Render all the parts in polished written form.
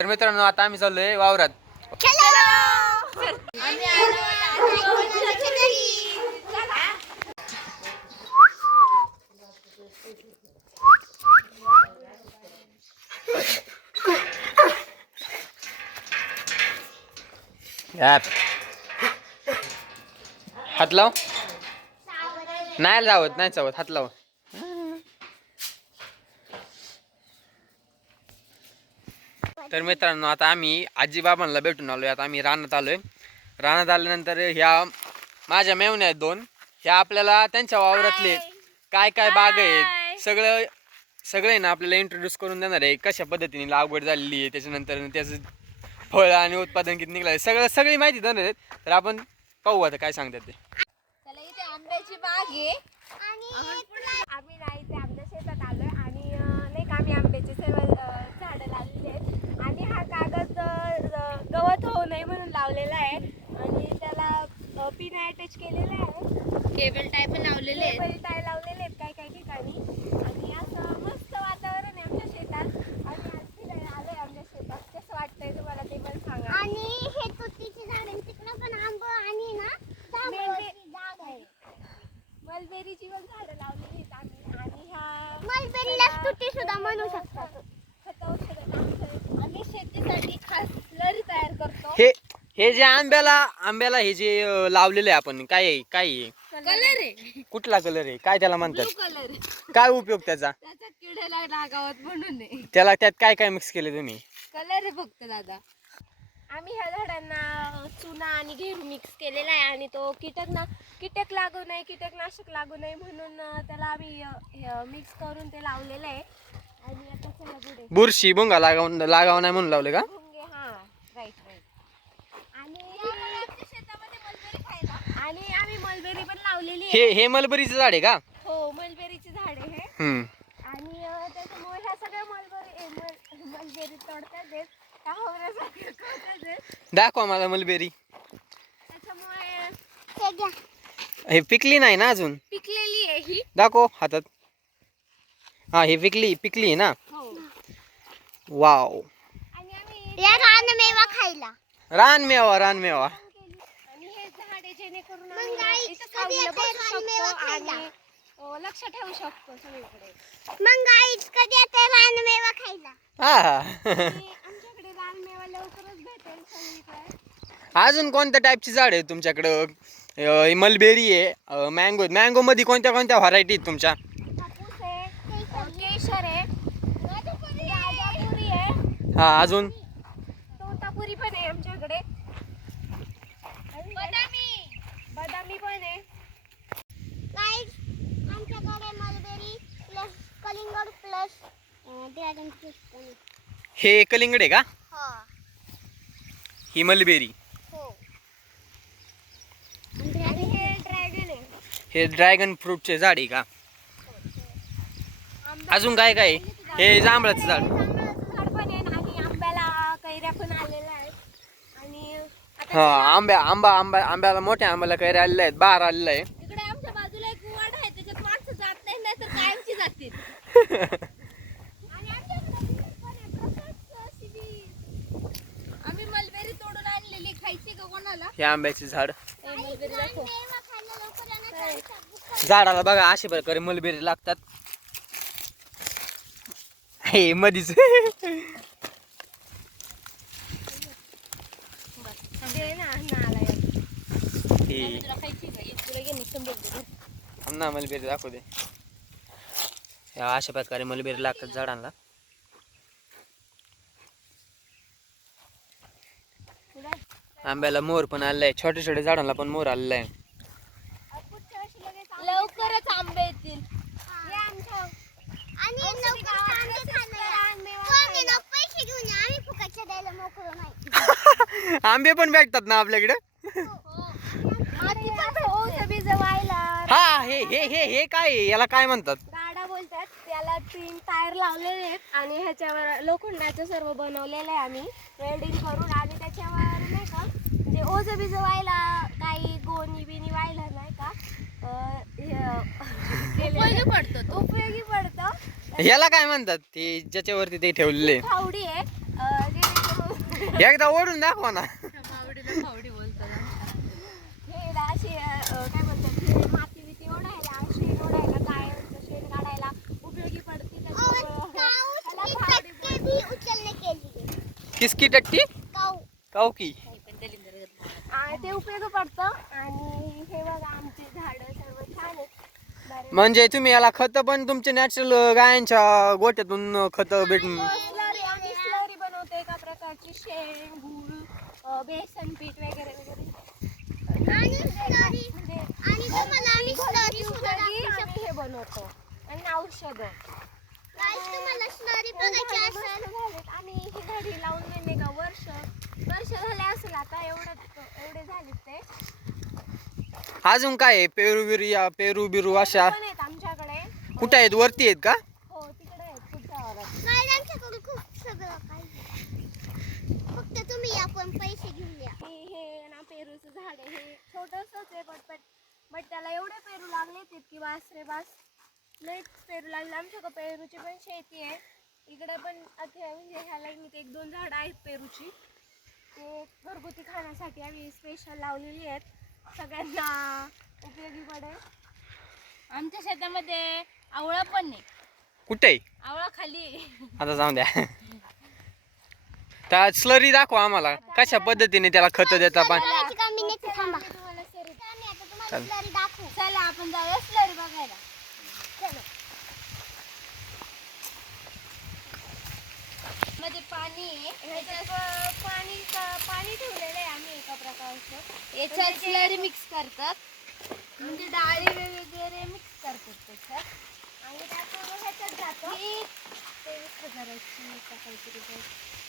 तर मित्रांनो आता आम्ही चाललोय वावरात. हात लाव. नाही लावत, नाही चावत, हात लाव. तर मित्रांनो आता आम्ही आजी बाबांना भेटून आलोय. आता आम्ही रानात आलोय. रानात आल्यानंतर ह्या माझ्या मेवण्या आहेत दोन. ह्या आपल्याला त्यांच्या वावरातले काय काय बाग आहेत सगळे ना आपल्याला इंट्रोड्यूस करून देणार आहे. कशा पद्धतीने लागवड झालेली आहे, त्याच्यानंतर त्याचं फळ आणि उत्पादन किती निघालं आहे, सगळी माहिती देणार आहेत. तर आपण पाहू आता काय सांगतात ते. चला इथे आंब्याची बाग आहे आणि आम्ही नाही ते आमच्या शेतात आलोय आणि नाही का आम्ही आंब्याचे सर्व झाडं लावलेली आहेत आणि हा कागद गवत होऊ नये म्हणून लावलेला आहे आणि त्याला पिन अटॅच केलेला आहे. केबल टाय पण लावलेले आहेत. केबल टाय लावलेले आहेत काही ठिकाणी आणि असं मस्त वातावरण आहे आमच्या शेतात. आणि आज फिरायला आलोय आमच्या शेतात. कसं वाटतंय तुम्हाला ते पण सांगा. आणि हे तुतीची झाड आहे, तिकडं पण आंब आणि ना जाग आहे. मलबेरीची पण झाडं लावलेली आहेत आम्ही आणि ह्या मलबेरीला तुती सुद्धा म्हणू शकतात. खत औषधं टाकतोय आणि शेतीसाठी खास स्लरी तयार करतो. हे जे आंब्याला हे जे लावलेलं आहे आपण काय कलर आहे. कुठला कलर आहे, काय त्याला म्हणतात, कलर काय उपयोग त्याचा किड्याला लागावत म्हणून आहे. त्याला त्यात काय काय मिक्स केले तुम्ही? कलर आहे फक्त दादा. आम्ही ह्या झाडांना चुना आणि घेरू मिक्स केलेला आहे आणि तो कीटक लागू नये, कीटकनाशक लागू नये म्हणून त्याला आम्ही मिक्स करून ते लावलेलं आहे. आणि आता चला पुढे बुरशी भुंगा लागाव नाही म्हणून लावले का? भुंगे, हा राईट. आणि शेतामध्ये मलबेरी खायला आणि आम्ही मलबेरी पण लावलेली आहे. हे मलबरीचं झाड आहे का? हो, मलबेरीचे झाड आहे हे. आणि त्याच्यामुळे ह्या सगळ्या मलबेरी तोडतात आहेत. दाखवा मला मलबेरी. त्याच्यामुळे हे घ्या. हे पिकली नाही ना अजून? पिकलेली आहे ही. दाखव हातात. हा, हे पिकली आहे ना? हो. वाव. आणि आम्ही या रानमेवा खायला. रानमेवा. आणि हे झाड आहे जेणेकरून मग आम्ही आई इथं कधी सावलीला येते बसू रानमेवा शकतो खायला? आणि लक्ष ठेवू शकतो सगळीकडे. मग गाईच कधी येते रानमेवा खायला? आणि आमच्याकडे रानमेवा लवकरच भेटेल सगळीकडे. अजून कोणत्या टाईपची झाड आहे तुमच्याकडं? मलबेरी आहे, मँगो मध्ये कोणत्या व्हरायटी आहेत तुमच्या? हापूस आहे, केशर आहे, राजापुरी आहे, हा, अजून तोतापुरी पण आहे आमच्याकडे. बदामी पण आहे. गाईज आमच्याकडे मलबेरी प्लस कलिंगड प्लस ड्रॅगन फ्रूट पण आहे. हे कलिंगड आहे का? हो. ही मलबेरी. हो. आणि हे ड्रॅगन आहे. हे ड्रॅगन फ्रूटचे झाड आहे का? अजून काय आहे? हे जांभळाचं झाड. जांभळाचं झाड पण आहे आणि आंब्याला कैऱ्या पण आलेल्या आहेत. आणि आता हा, आंब्याला मोठ्या आंब्याला कैऱ्या आलेल्या आहेत, बहार आलेला आहे. इकडे आमच्या बाजूला एक वाड आहे, त्याच्यात माणसं जात नाही तर कायमची जातील. आणि आमच्याकडे पण आहे प्रसाद शिबीर. आम्ही मलबेरी तोडून आणलेली, खायची का कोणाला? हे आंब्याचे झाड. मलबेरी दाखव. रानमेवा खायला लवकर येणार. झाडाला बघा अशा प्रकारे मलबेरी लागतात. हे मधीच ते ना आला हे तुला खायची का? तुला घे निसंबून दे. ना मलबेरी दाखवू दे. अशा प्रकारे मलबेरी लागतात झाडांना. आंब्याला मोर पण आलेला आहे, छोट्या छोट्या झाडांना पण मोर आलेला आहे. लवकरच आंबे येतील. आणि लवकर आंबे खायला. तुम्ही ना पैसे घेऊन या, आम्ही फुकटच्या द्यायला मोकळं नाही. आंबे पण भेटतात ना आपल्याकडे? हा, हे काय आहे? याला काय म्हणतात? गाडा बोलतात त्याला. 3 टायर लावलेले आहेत आणि ह्याच्यावर लोखंडाचं सर्व बनवलेलं आहे आम्ही वेल्डिंग करून. आणि त्याच्यावर नाही का जे ओझं बिजं व्हायला, काही गोणी बिनी व्हायला नाही का उपयोगी पडतं. याला काय म्हणतात ते ज्याच्यावरती ते ठेवलेले? फावडी आहे जेणेकरून एकदा ओढून दाखवा ना. हे अशी काय म्हणतात हे माती बिती ओढायला शेण ओढायला काय शेण काढायला उपयोगी पडते त्याला फावडी बोलतात. उचलणे केली किसकी टट्टी काऊ की. ते उपयोग पडतं आणि हे बघा आमचे झाडं सर्व छान आहेत बरे. म्हणजे तुम्ही याला खत पण तुमचे नॅचरल गायांच्या गोट्यातून खत भेटून. स्लरी आम्ही स्लरी बनवतो एका प्रकारची शेण गूळ बेसन पीठ वगैरे वगैरे आणि स्लरी म्हणजे आणि तुम्हाला आम्ही स्लरी सुद्धा उपयोगी दाखवू आम्ही हे बनवतो आणि औषधं गाईस तुम्हाला स्लरी बघायची असेल झालेत आणि ही घडी लावून नाही का वर्ष झाले असेल आता एवढे झालेत ते अजून काय आहे? पेरू बिरू अशा पण आहेत आमच्याकडे कुठे आहेत? वरती आहेत का? हो तिकडे आहेत पुढच्या वावरात. गाईस आमच्याकडे खूप सगळं काही फक्त तुम्ही आपण पैसे घेऊन या हे ना पेरूचं झाड आहे हे छोटंसंच आहे बट त्याला एवढे पेरू लागलेत की बास रे बास लईच पेरू लागले. आमच्याकडे पेरूची पण शेती आहे इकडे पण म्हणजे ह्या लाईनीत 1-2 झाडं आहेत पेरूची ते घरगुती खाण्यासाठी आम्ही स्पेशल लावलेली आहेत सगळ्यांना उपयोगी पडेल. आमच्या शेतामध्ये आवळा पण नाही. कुठे? आवळा खाली. आता जाऊन द्या. त्या स्लरी दाखवा आम्हाला कशा पद्धतीने त्याला खत देता पण. करायची का मी नेते थांबा तुम्हाला सर आम्ही आता तुम्हाला स्लरी दाखवू चला आपण जाऊया स्लरी बघायला. चला मध्ये पाणी आहे ह्याच्यात पाणी ठेवलेलं आहे आम्ही एका प्रकारचं याच्यात स्लरी मिक्स करतात म्हणजे डाळी वगैरे मिक्स करतात त्याच्यात आणि त्यात ह्याच्यात जातं ही 23,000ची काहीतरी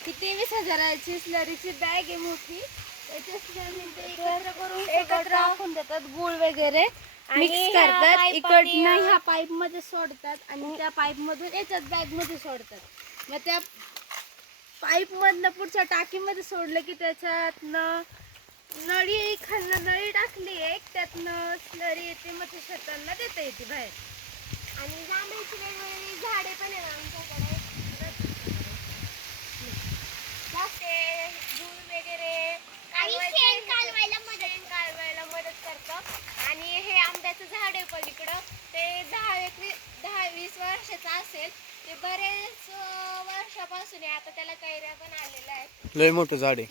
ही 23,000ची स्लरीची बॅग आहे मोठी एकत्र टाकून देतात गुळ वगैरे मिक्स करतात इकडनं ह्या पाईप मध्ये सोडतात आणि त्या पाईप मधून याच्यात बॅग मध्ये सोडतात मग त्या पाईप मधनं पुढच्या टाकीमध्ये सोडलं की त्याच्यातनं नळी खालनं नळी टाकली एक त्यातनं स्लरी येते मग ते शेतांना देता येते बाहेर. आणि जांभळीची वेगवेगळी झाडे पण आहे आमच्याकडे जास्त गुळ वगैरे कालवायला मदत करतं आणि हे आंब्याचं झाड आहे पलीकडं ते 10-20 वर्षाचं असेल ते बरेच वर्षापासून आहे आता त्याला कैऱ्या पण आलेल्या आहेत. लय मोठं झाड आहे.